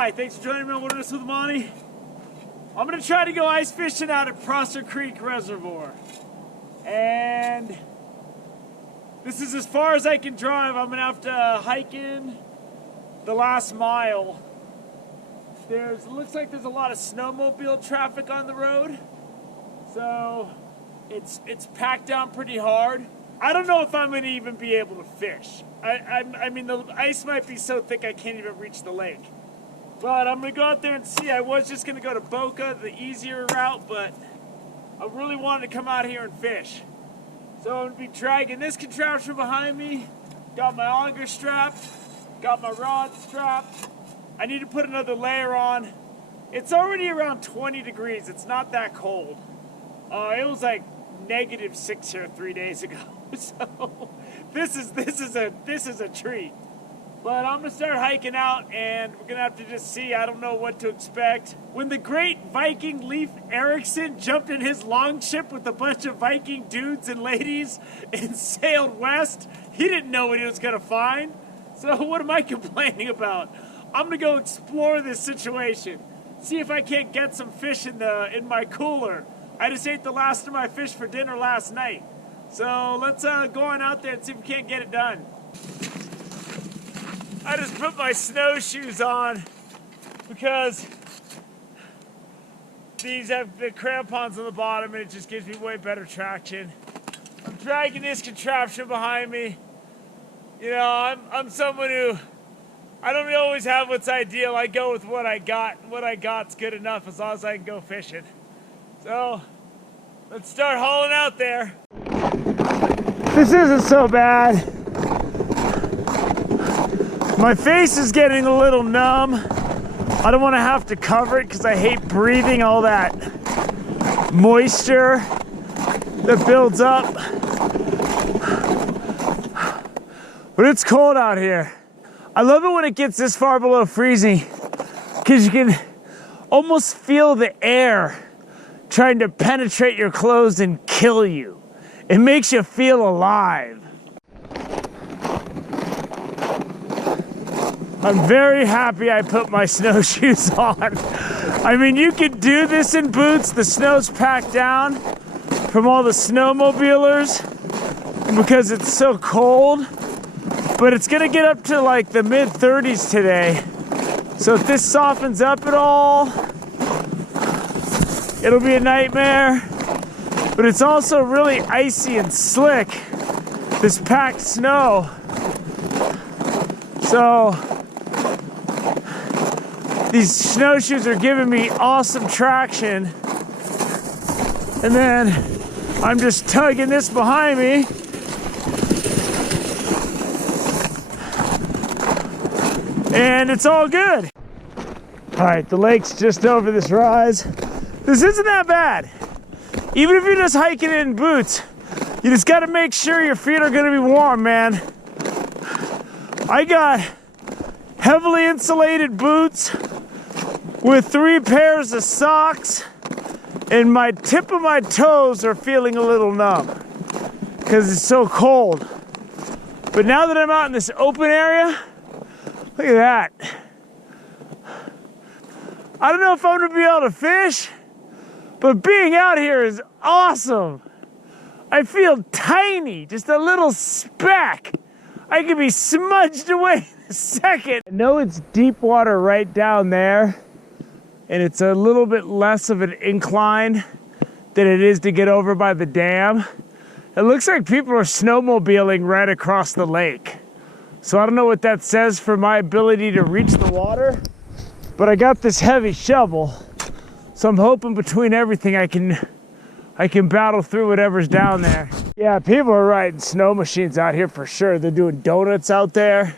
Hi, thanks for joining me on Wilderness with Monty. I'm going to try to go ice fishing out at Prosser Creek Reservoir. And this is as far as I can drive. I'm going to have to hike in the last mile. It looks like there's a lot of snowmobile traffic on the road. So it's packed down pretty hard. I don't know if I'm going to even be able to fish. I mean, the ice might be so thick I can't even reach the lake. But I'm going to go out there and see. I was just going to go to Boca, the easier route, but I really wanted to come out here and fish. So I'm going to be dragging this contraption behind me. Got my auger strapped. Got my rod strapped. I need to put another layer on. It's already around 20 degrees. It's not that cold. It was like -6 here 3 days ago. So this is a treat. But I'm gonna start hiking out, and we're gonna have to just see. I don't know what to expect. When the great Viking Leif Erikson jumped in his longship with a bunch of Viking dudes and ladies and sailed west, he didn't know what he was gonna find. So what am I complaining about? I'm gonna go explore this situation, see if I can't get some fish in my cooler. I just ate the last of my fish for dinner last night. So let's go on out there and see if we can't get it done. I just put my snowshoes on because these have the crampons on the bottom and it just gives me way better traction. I'm dragging this contraption behind me. You know, I'm someone who, I don't always have what's ideal. I go with what I got, and what I got's good enough as long as I can go fishing. So let's start hauling out there. This isn't so bad. My face is getting a little numb. I don't want to have to cover it because I hate breathing all that moisture that builds up. But it's cold out here. I love it when it gets this far below freezing because you can almost feel the air trying to penetrate your clothes and kill you. It makes you feel alive. I'm very happy I put my snowshoes on. I mean, you could do this in boots. The snow's packed down from all the snowmobilers because it's so cold. But it's gonna get up to like the mid-30s today. So if this softens up at all, it'll be a nightmare. But it's also really icy and slick, this packed snow. So these snowshoes are giving me awesome traction. And then I'm just tugging this behind me. And it's all good. All right, the lake's just over this rise. This isn't that bad. Even if you're just hiking in boots, you just gotta make sure your feet are gonna be warm, man. I got heavily insulated boots with 3 pairs of socks, and my tip of my toes are feeling a little numb because it's so cold. But now that I'm out in this open area, look at that. I don't know if I'm gonna be able to fish, but being out here is awesome. I feel tiny, just a little speck. I could be smudged away in a second. I know it's deep water right down there, and it's a little bit less of an incline than it is to get over by the dam. It looks like people are snowmobiling right across the lake. So I don't know what that says for my ability to reach the water, but I got this heavy shovel. So I'm hoping between everything I can battle through whatever's down there. Yeah, people are riding snow machines out here for sure. They're doing donuts out there.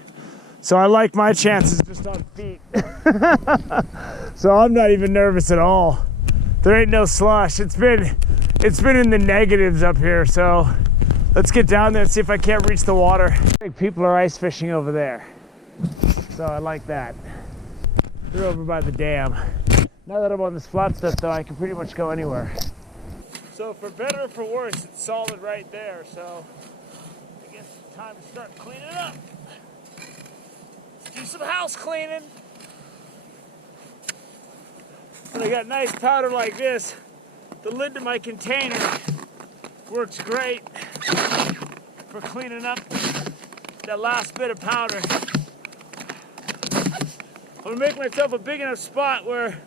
So I like my chances just on feet. So I'm not even nervous at all. There ain't no slush. It's been in the negatives up here, so let's get down there and see if I can't reach the water. I think people are ice fishing over there. So I like that. They're over by the dam. Now that I'm on this flat stuff though, I can pretty much go anywhere. So for better or for worse, it's solid right there. So I guess it's time to start cleaning up. Let's do some house cleaning. When I got nice powder like this, the lid to my container works great for cleaning up that last bit of powder. I'm gonna make myself a big enough spot where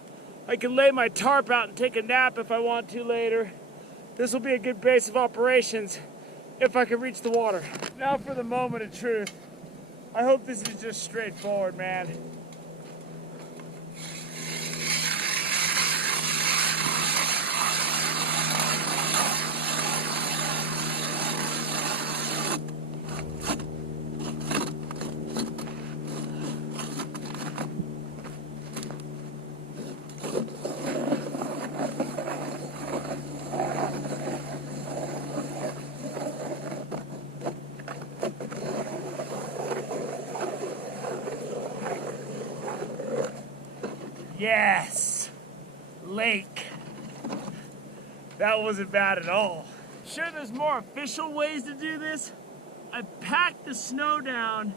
I can lay my tarp out and take a nap if I want to later. This will be a good base of operations if I can reach the water. Now for the moment of truth. I hope this is just straightforward, man. Yes! Lake. That wasn't bad at all. Sure, there's more official ways to do this. I packed the snow down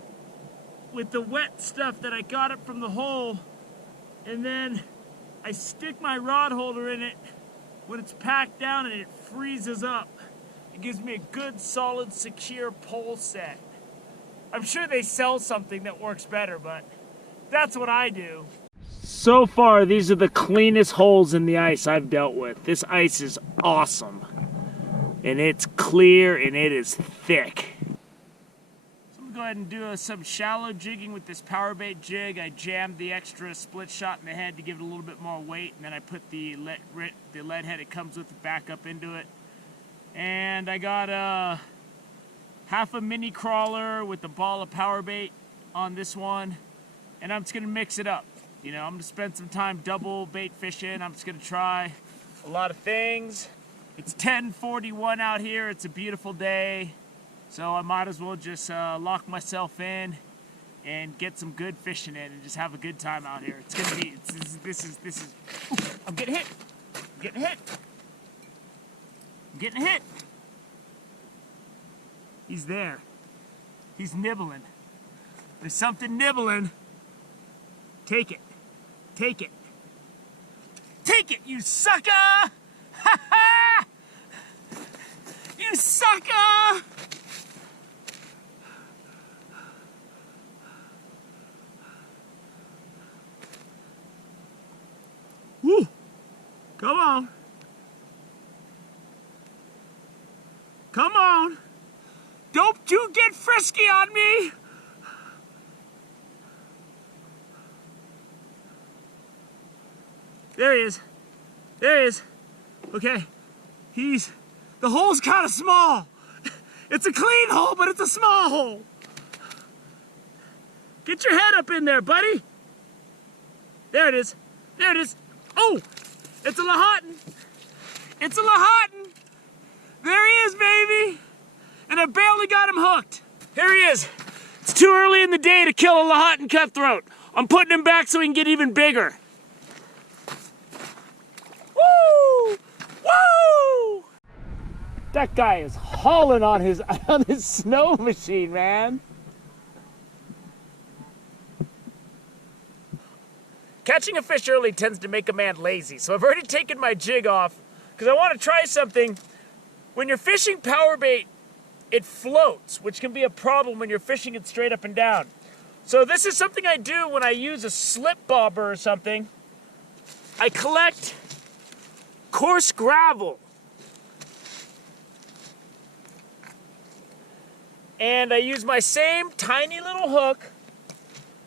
with the wet stuff that I got it from the hole, and then I stick my rod holder in it when it's packed down and it freezes up. It gives me a good, solid, secure pole set. I'm sure they sell something that works better, but that's what I do. So far, these are the cleanest holes in the ice I've dealt with. This ice is awesome. And it's clear and it is thick. So I'm gonna go ahead and do some shallow jigging with this power bait jig. I jammed the extra split shot in the head to give it a little bit more weight, and then I put the lead head it comes with back up into it. And I got half a mini crawler with a ball of power bait on this one, and I'm just gonna mix it up. You know, I'm gonna spend some time double bait fishing. I'm just gonna try a lot of things. It's 10:41 out here. It's a beautiful day, so I might as well just lock myself in and get some good fishing in and just have a good time out here. It's gonna be. This is. Ooh, I'm getting hit. I'm getting hit. I'm getting hit. He's there. He's nibbling. There's something nibbling. Take it. Take it. Take it, you sucker! Ha ha! You sucker! Woo! Come on. Come on. Don't you get frisky on me! There he is. There he is. Okay. The hole's kind of small. It's a clean hole, but it's a small hole. Get your head up in there, buddy. There it is. There it is. Oh, it's a Lahatan. It's a Lahatan. There he is, baby. And I barely got him hooked. Here he is. It's too early in the day to kill a Lahatan cutthroat. I'm putting him back so he can get even bigger. Woo! Woo! That guy is hauling on his snow machine, man. Catching a fish early tends to make a man lazy, so I've already taken my jig off because I want to try something. When you're fishing power bait, it floats, which can be a problem when you're fishing it straight up and down. So this is something I do when I use a slip bobber or something. I collect coarse gravel. And I use my same tiny little hook,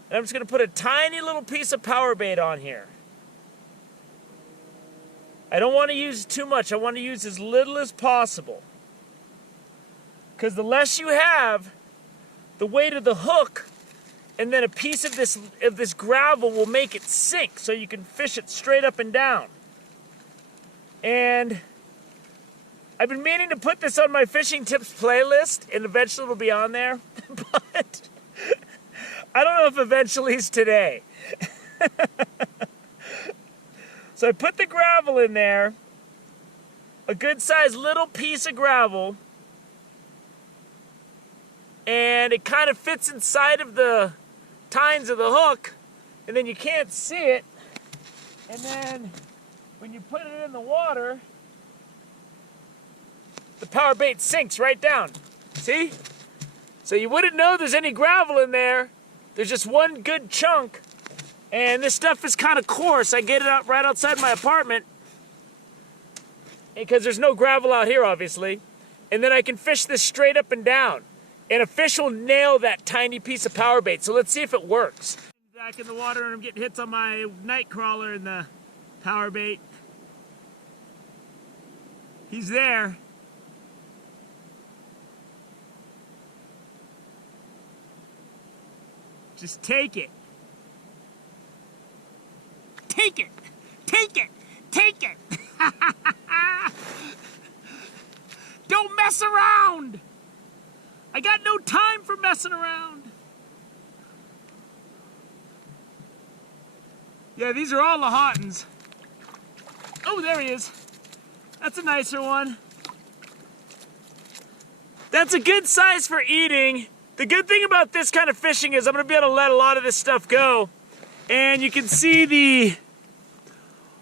and I'm just going to put a tiny little piece of power bait on here. I don't want to use too much. I want to use as little as possible. Because the less you have, the weight of the hook and then a piece of this gravel will make it sink so you can fish it straight up and down. And I've been meaning to put this on my fishing tips playlist, and eventually it'll be on there, but I don't know if eventually is today. So I put the gravel in there, a good sized little piece of gravel, and it kind of fits inside of the tines of the hook, and then you can't see it, and then when you put it in the water, the power bait sinks right down. See? So you wouldn't know there's any gravel in there. There's just one good chunk. And this stuff is kind of coarse. I get it out right outside my apartment because there's no gravel out here, obviously. And then I can fish this straight up and down. And a fish will nail that tiny piece of power bait. So let's see if it works. Back in the water and I'm getting hits on my night crawler and the power bait. He's there. Just take it. Take it. Take it. Take it. Don't mess around. I got no time for messing around. Yeah, these are all Lahotans. Oh, there he is. That's a nicer one. That's a good size for eating. The good thing about this kind of fishing is I'm going to be able to let a lot of this stuff go. And you can see the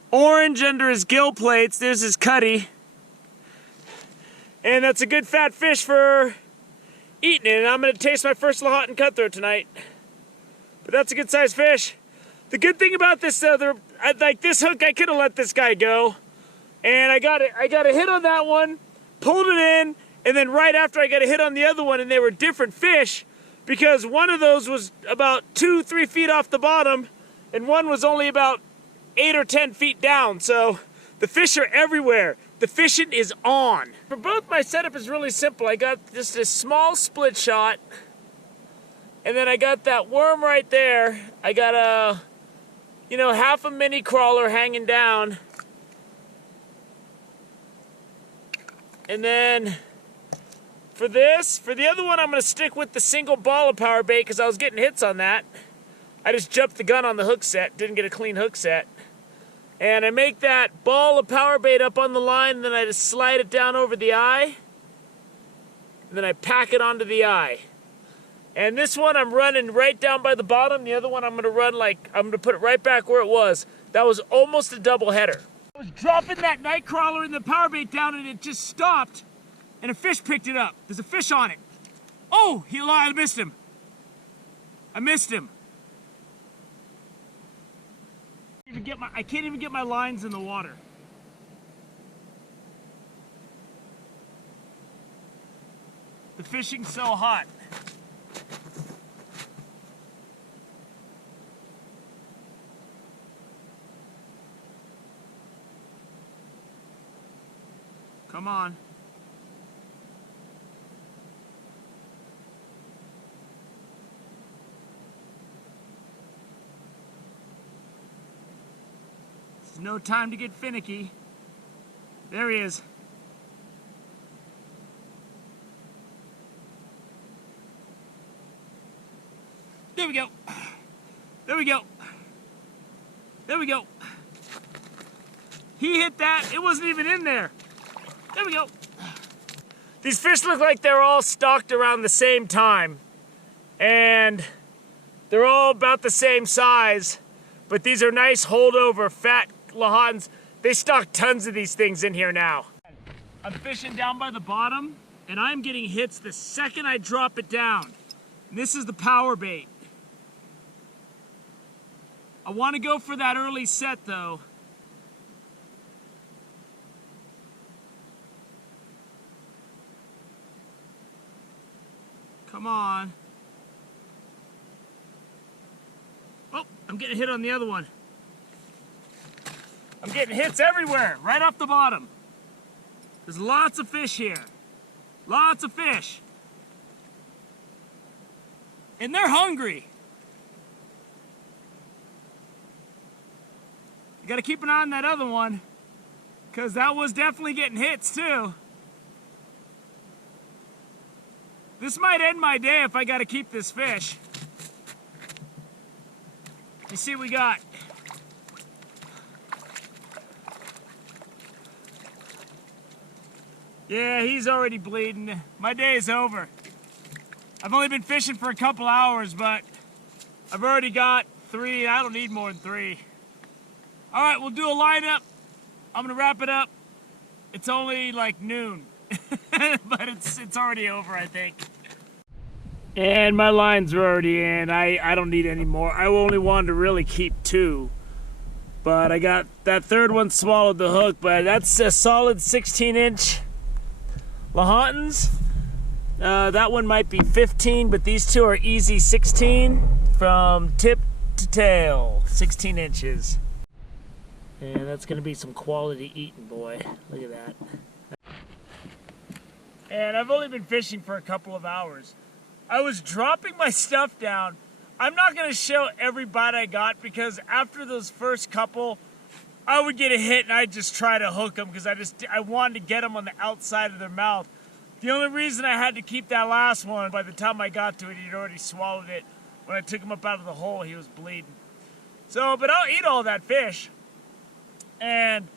orange under his gill plates. There's his cutty. And that's a good fat fish for eating it. And I'm going to taste my first Lahontan cutthroat tonight. But that's a good sized fish. The good thing about this, like this hook, I could have let this guy go. And I got a hit on that one, pulled it in, and then right after I got a hit on the other one, and they were different fish, because one of those was about 2-3 feet off the bottom, and one was only about 8 or 10 feet down. So the fish are everywhere. The fishing is on. For both, my setup is really simple. I got just a small split shot, and then I got that worm right there. I got a, half a mini crawler hanging down. And then for the other one, I'm going to stick with the single ball of power bait because I was getting hits on that. I just jumped the gun on the hook set, didn't get a clean hook set. And I make that ball of power bait up on the line, and then I just slide it down over the eye. And then I pack it onto the eye. And this one I'm running right down by the bottom. The other one I'm going to put it right back where it was. That was almost a double header. I was dropping that night crawler and the power bait down, and it just stopped, and a fish picked it up. There's a fish on it. Oh, I missed him. I missed him. I can't even get my lines in the water. The fishing's so hot. Come on. There's no time to get finicky. There he is. There we go. There we go. There we go. He hit that. It wasn't even in there. There we go. These fish look like they're all stocked around the same time. And they're all about the same size. But these are nice holdover fat Lahotans. They stock tons of these things in here now. I'm fishing down by the bottom, and I'm getting hits the second I drop it down. And this is the power bait. I want to go for that early set though. Come on. Oh, I'm getting hit on the other one. I'm getting hits everywhere, right off the bottom. There's lots of fish here. Lots of fish. And they're hungry. You gotta keep an eye on that other one, because that was definitely getting hits too. This might end my day if I gotta keep this fish. Let's see what we got. Yeah, he's already bleeding. My day is over. I've only been fishing for a couple hours, but I've already got 3. I don't need more than 3. All right, we'll do a lineup I'm gonna wrap it up. It's only like noon, but it's already over, I think. And my lines are already in. I don't need any more. I only wanted to really keep 2. But I got that third one swallowed the hook, but that's a solid 16-inch Lahontan's. That one might be 15, but these 2 are easy 16 from tip to tail, 16 inches. And that's gonna be some quality eating, boy. Look at that. And I've only been fishing for a couple of hours. I was dropping my stuff down. I'm not gonna show every bite I got because after those first couple, I would get a hit and I'd just try to hook them because I wanted to get them on the outside of their mouth. The only reason I had to keep that last one, by the time I got to it, he'd already swallowed it. When I took him up out of the hole, he was bleeding. So, but I'll eat all that fish. And,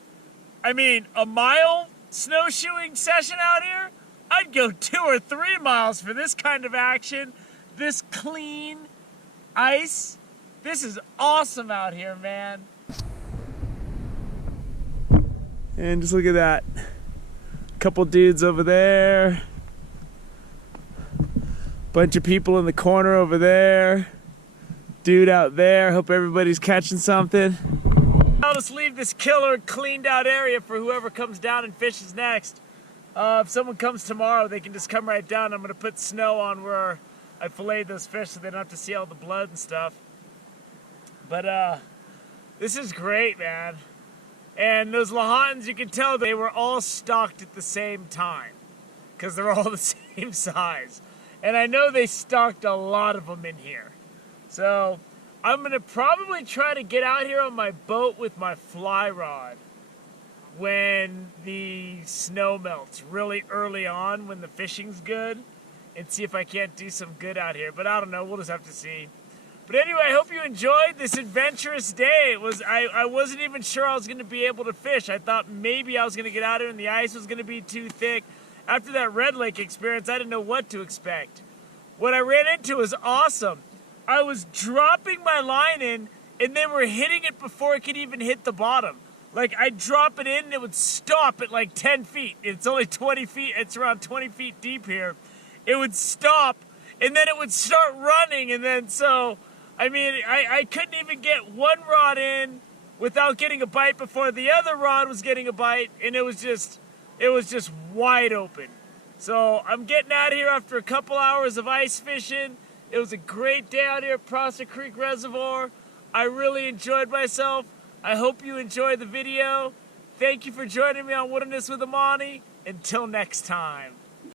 I mean, a mile snowshoeing session out here, I'd go 2 or 3 miles for this kind of action. This clean ice. This is awesome out here, man. And just look at that. Couple dudes over there. Bunch of people in the corner over there. Dude out there. Hope everybody's catching something. I'll just leave this killer cleaned out area for whoever comes down and fishes next. If someone comes tomorrow, they can just come right down. I'm gonna put snow on where I filleted those fish so they don't have to see all the blood and stuff. But this is great, man. And those Lahontan's, you can tell they were all stocked at the same time because they're all the same size. And I know they stocked a lot of them in here. So I'm going to probably try to get out here on my boat with my fly rod when the snow melts really early on when the fishing's good and see if I can't do some good out here. But I don't know. We'll just have to see. But anyway, I hope you enjoyed this adventurous day. I wasn't even sure I was going to be able to fish. I thought maybe I was going to get out here and the ice was going to be too thick. After that Red Lake experience, I didn't know what to expect. What I ran into was awesome. I was dropping my line in, and they were hitting it before it could even hit the bottom. Like, I'd drop it in, and it would stop at like 10 feet. It's only 20 feet. It's around 20 feet deep here. It would stop, and then it would start running, and then so... I mean, I couldn't even get one rod in without getting a bite before the other rod was getting a bite, and it was just wide open. So I'm getting out of here after a couple hours of ice fishing. It was a great day out here at Prosser Creek Reservoir. I really enjoyed myself. I hope you enjoyed the video. Thank you for joining me on Wilderness with Amani. Until next time.